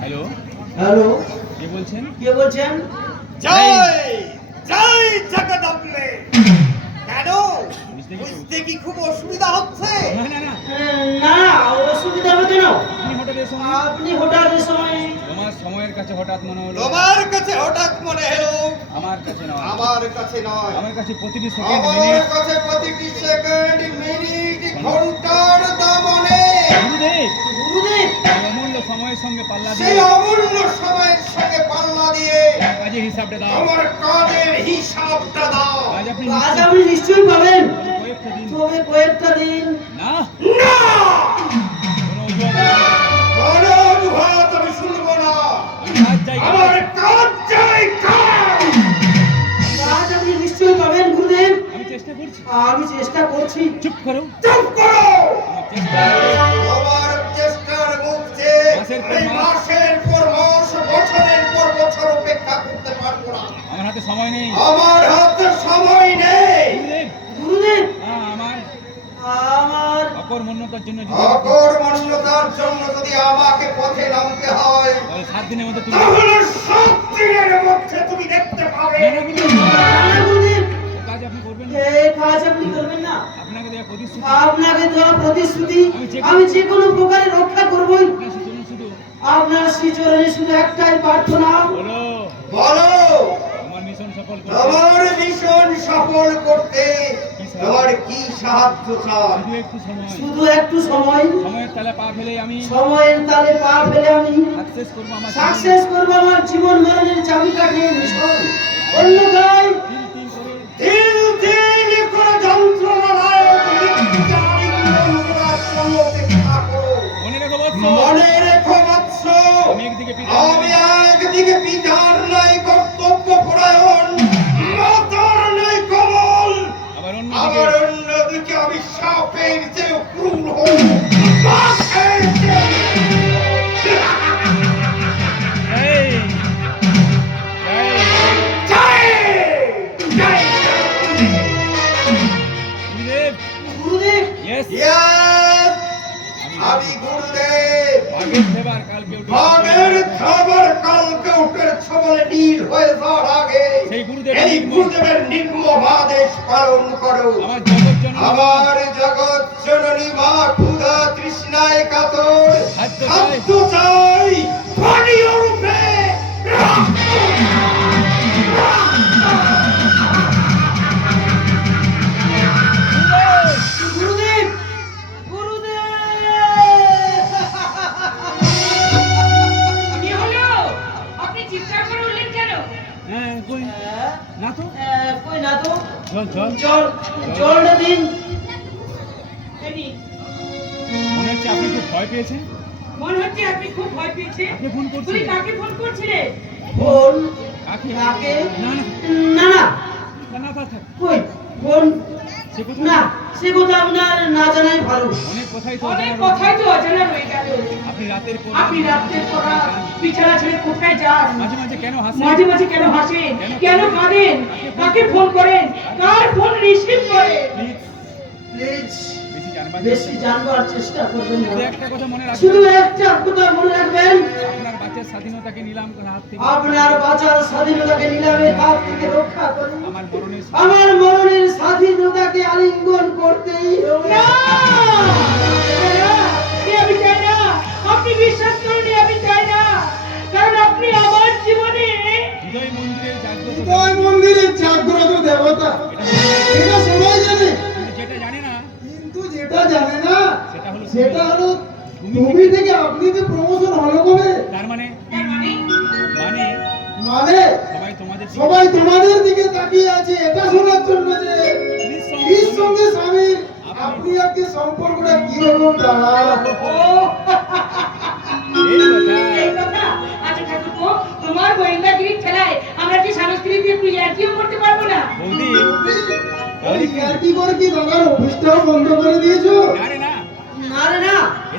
Hello hello, কে বলছেন? কে বলছেন? জয় জয় জগদম্বে। কেন বুঝতে কিছু- বুঝতে কি খুব অসুবিধা হচ্ছে? না না না, না, অসুবিধা হবে কেন? আপনি হঠাৎ এই সময় আপনি হঠাৎ এই সময় তোমার সময়ের কাছে হঠাৎ মনে হলো তোমার কাছে হঠাৎ মনে এলো, আমার কাছে নয়, আমার কাছে নয়। আমার কাছে প্রতিটি সেকেন্ড আমার মিনিট কাছে প্রতিটি সেকেন্ড মিনিট ঘন্টার দাম অনেক। গুরুদেব গুরুদেব, এই অমূল্য সময়ের সঙ্গে পাল্লা সেই দিয়ে অমূল্য সময়ের সঙ্গে পাল্লা দিয়ে আমার কাজের হিসাবটা দাও। আমার কাজের হিসাবটা দাও। আজ আপনি আজ নিশ্চয়ই- আপনি নিশ্চয়ই পাবেন, কয়েকটা দিন তবে কয়েকটা দিন। না না, কোনো অজুহাত নেই। কোনো অজুহাত আমি শুনবো না। আমি কাজ চাই কাজ। আমার কাজ চাই কাজ। আজ আপনি নিশ্চয়ই পাবেন গুরুদেব। আমি চেষ্টা করছি। আমি চেষ্টা করছি। চুপ করো, চুপ করো। আমার চেষ্টা তোমার চেষ্টার মুখ চেয়ে মাসের পর এই মাস। মাসের পর মাস, বছরের পর বছর অপেক্ষা করতে পারবো না। আমার হাতে সময় নেই। আমার হাতে সময় নেই। গুরুদেব, গুরুদেব, আমার আমার অকর্মণ্যতার জন্য যদি আমাকে- অকর্মণ্যতার জন্য যদি আমাকে পথে নামতে হয়, তাহলে 7 দিনের মধ্যে তুমি তাহলে 7 দিনের মধ্যে তুমি দেখতে পাবে। না, না, গুরুদেব, না, গুরুদেব, ও কাজ আপনি করবেন না। এই কাজ আপনি করবেন না। আপনাকে দেওয়া প্রতিশ্রুতি আপনাকে দেওয়া প্রতিশ্রুতি আমি আমি যে কোনো প্রকারে রক্ষা করবই। আপনার শুধু শুধু আপনার শ্রীচরণে শুধু একটাই প্রার্থনা, বলো বলো, আমার মিশন সফল করতে তোমার মিশন সফল করতে তোমার কি সাহায্য চাই? শুধু একটু সময়, শুধু একটু সময়। সময়ের তালে পা ফেলে আমি সময়ের তালে পা ফেলে আমি সাকসেস করবো আমার সাকসেস করবো আমার জীবন মরণের চাবিকাঠি মিশন। অন্যথায় তিল তিল করে দিল দিল করে যন্ত্রণাদায়ক মৃত্যুচারী জীবনগুলোর জন্য অপেক্ষা করো। মনে রেখো বৎস, মনে রেখো বৎস, আমি একদিকে পিতা আমি একদিকে পিতার নাই কর্তব্য পরায়ণ, মাতার নাই কমল, আবার আবার অন্যদিকে অন্যদিকে আমি সাপের চেয়ে ক্রূর হই, বাঘের চেয়ে। এই এই জয়! জয়! গুরুদেব, গুরুদেব, ইয়েস Yes! আমি গুরুদেব, আগের ফেবার কালকে উঠে ভাগের খাবার কালকে উঠের ছবলে নীল হয়ে যাওয়ার আগে সেই গুরুদেব এই গুরুদেবের নির্মম আদেশ পালন করো। আমার জগৎ জননী আমার জগৎ জননী মা ক্ষুধা তৃষ্ণায় কাতর, খাদ্য খাদ্য চাই পানীয় রূপে। গুরুদেব, গুরুদেব। কি হলো? আপনি চিৎকার করে উঠলেন কেন? হ্যাঁ কই না তো কই না তো, চল চল জল জলটা দিন। এই নিন। মনে হচ্ছে আপনি খুব ভয় পেয়েছেন। মনে হচ্ছে আপনি খুব ভয় পেয়েছেন। আপনি ফোন তুমি করছিলেন কাকে ফোন করছিলেন? ফোন কাকে কাকে? না না না না, না না তা থাক। কই ফোন সে কথা না, সে কথা আপনার না জানাই ভালো। অনেক কথাই তো অনেক অজানা কথাই রয়েছে। তো অজানা রয়ে গেল। আপনি রাতের পর আপনি রাত্রের পড়া বিছানা ছেড়ে কোথায় যান? মাঝে মাঝে কেন হাসেন? মাঝে মাঝে কেন হাসেন? কেন কাঁদেন? কাকে ফোন করেন? কার ফোন রিসিভ করেন? প্লিজ প্লিজ বেশি জানবার বেশি চেষ্টা জানবার চেষ্টা করবেন না। শুধু একটা কথা মনে শুধু রাখবেন, একটা কথা মনে রাখবেন, আপনার বাচ্চার স্বাধীনতাকে নিলাম হাত থেকে আপনার বাঁচার স্বাধীনতাকে নিলামের হাত থেকে রক্ষা করুন। আমার মরণের আমার মরণের স্বাধীনতাকে আলিঙ্গন করতেই হবে। না! এ আমি চাই না। আপনি বিশ্বাস করুন, এ আমি চাই না। কারণ আপনি আমার জীবনে হৃদয় মন্দিরের জাগ্রত হৃদয় মন্দিরের জাগ্রত দেবতা, এটা সবাই জানে, কিন্তু যেটা জানে না কিন্তু যেটা জানে না সেটা হলো সেটা হলো তুমি থেকে আপনি যে প্রমোশন হলো কবে, তার মানে তার মানে মানে মানে সবাই তোমাদের সবাই তোমাদের দিকে তাকিয়ে আছে এটা শোনার জন্য যে স্ত্রীর সঙ্গে স্বামীর আপনি আজকে সম্পর্কটা কিরকম দাঁড়ায়। এই কথা। আচ্ছা ঠাকুরপো, তোমার গোয়েন্দাগিরির ঠেলায় আমরা কি স্বামী স্ত্রী দিয়ে একটু ইয়ার্কিও করতে পারবো না? বৌদি ওই কি করে কি দাদার অফিসটাও বন্ধ করে দিয়েছো? না রে না, না রে না,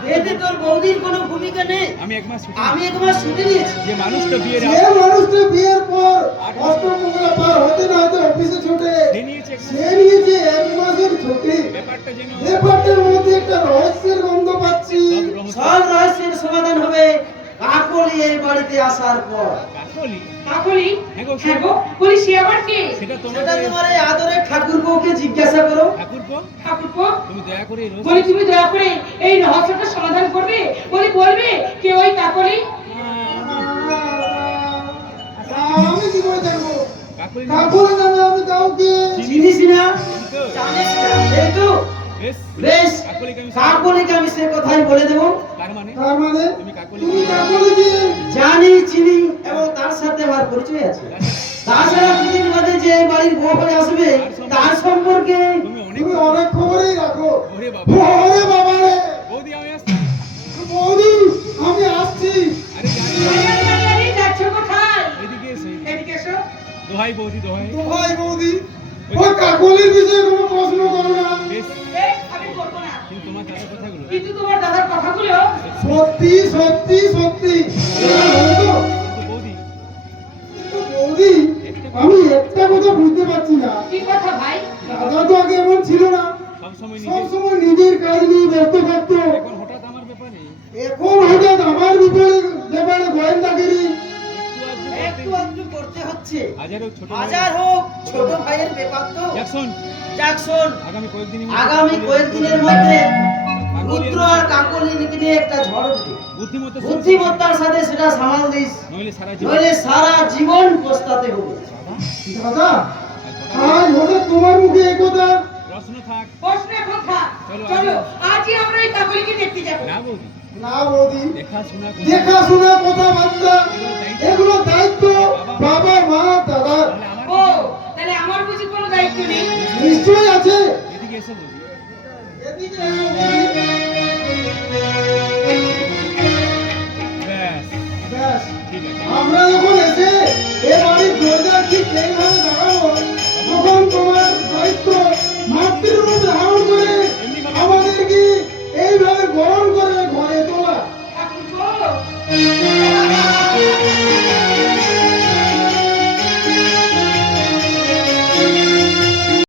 এতে তোর বৌদির কোনো ভূমিকা নেই। আমি এক মাস ছুটি আমি একবার ছুটি নিয়েছি। যে মানুষটা বিয়ের যে মানুষটা বিয়ের পর অষ্টমঙ্গলা পার হতে না হতে অফিসে ছোটে, সে নিয়েছে সে নিয়েছে 1 মাসের ছুটি। ব্যাপারটা যেন ব্যাপারটার মধ্যে একটা রহস্যের গন্ধ পাচ্ছি। সব রহস্য সব রহস্যের সমাধান হবে কাক কাকলি এই বাড়িতে আসার পর কাকলি কাকলি হ্যাঁ গো, হ্যাঁ গো বলি সে আবার কে সেটা সেটা তোমাদের তোমার এই আদরের ঠাকুর বউকে জিজ্ঞাসা করো। ঠাকুরপো ঠাকুরপো তুমি দয়া করে এই রোজ বলি তুমি দয়া করে এই রহস্যটা সমাধান করবে বলি বলবে কে ওই কাকলি আমি কি করে দেখবো? কাকলি কাকুরে নামে আমি কাউকে চিনিস না তো জানিস না এই তো বেশ বেশ কাকলিকে আমি কাকলিকে আমি সে কথাই বলে দেবো। তার মানে তার মানে তুমি কাকলি তুমি কাকুরে জানি চিনি এবং তার সাথে আমার পরিচয় আছে। তাছাড়া দুদিন বাদে যে এই বাড়ির বউ হয়ে আসবে তার সম্পর্কে তুমি অনেক তুমি অনেক খবরই রাখো। ওরে বাবা ওরে বাবা রে, বৌদি আমি আসছি বৌদি আমি আসছি। আরে জানি আরে যাচ্ছ কোথায় এদিকে এসে এদিকে এসো দোহাই বৌদি দোহাই দোহাই বৌদি, ওই কাকুলির বিষয়ে কোনো প্রশ্ন করো না। বেশ বেশ আমি করবো না কিন্তু তোমার দাদার কথাগুলো কিন্তু তোমার দাদার কথাগুলো সত্যি সত্যি সত্যি কিন্তু বৌদি কিন্তু বৌদি, আমি একটা কথা বুঝতে পারছি না। কি কথা ভাই দাদা তো আগে এমন ছিল না, সবসময় নিজে সবসময় নিজের কাজ নিয়ে ব্যস্ত থাকতো। এখন হঠাৎ আমার ব্যাপারে এখন হঠাৎ আমার ব্যাপারে গোয়েন্দাগিরি। একটু একটু করতে হচ্ছে। হাজারো ছোট হাজার হোক ছোট ভাইয়ের ব্যাপার তো। জ্যাকসন যাক শোন, আগামী কয়েকদিন আগামী কয়েকদিনের মধ্যে রুদ্র আর কাকলিকে নিয়ে একটা ঝড় উঠবে। বুদ্ধিমত্তা বুদ্ধিমত্তার সাথে সেটা সামাল দিস, নইলে সারা জীবন নইলে সারা জীবন পস্তাতে হবে। দাদা, আজ হঠাৎ তোমার মুখে একথা। প্রশ্ন থাক প্রশ্ন এখন থাক চলো, চলো আজই আমরা এই কাকলিকে দেখতে যাবো না বৌদি না বৌদি, দেখাশোনা করে দেখাশোনা কথাবার্তা এগুলো দায়িত্ব বাবা মা দাদার। তাহলে আমার ও তাহলে আমার বুঝি কোনো দায়িত্ব নেই নিশ্চয়ই আছে। এদিকে এসে বৌদি এদিকে এসো বৌদি।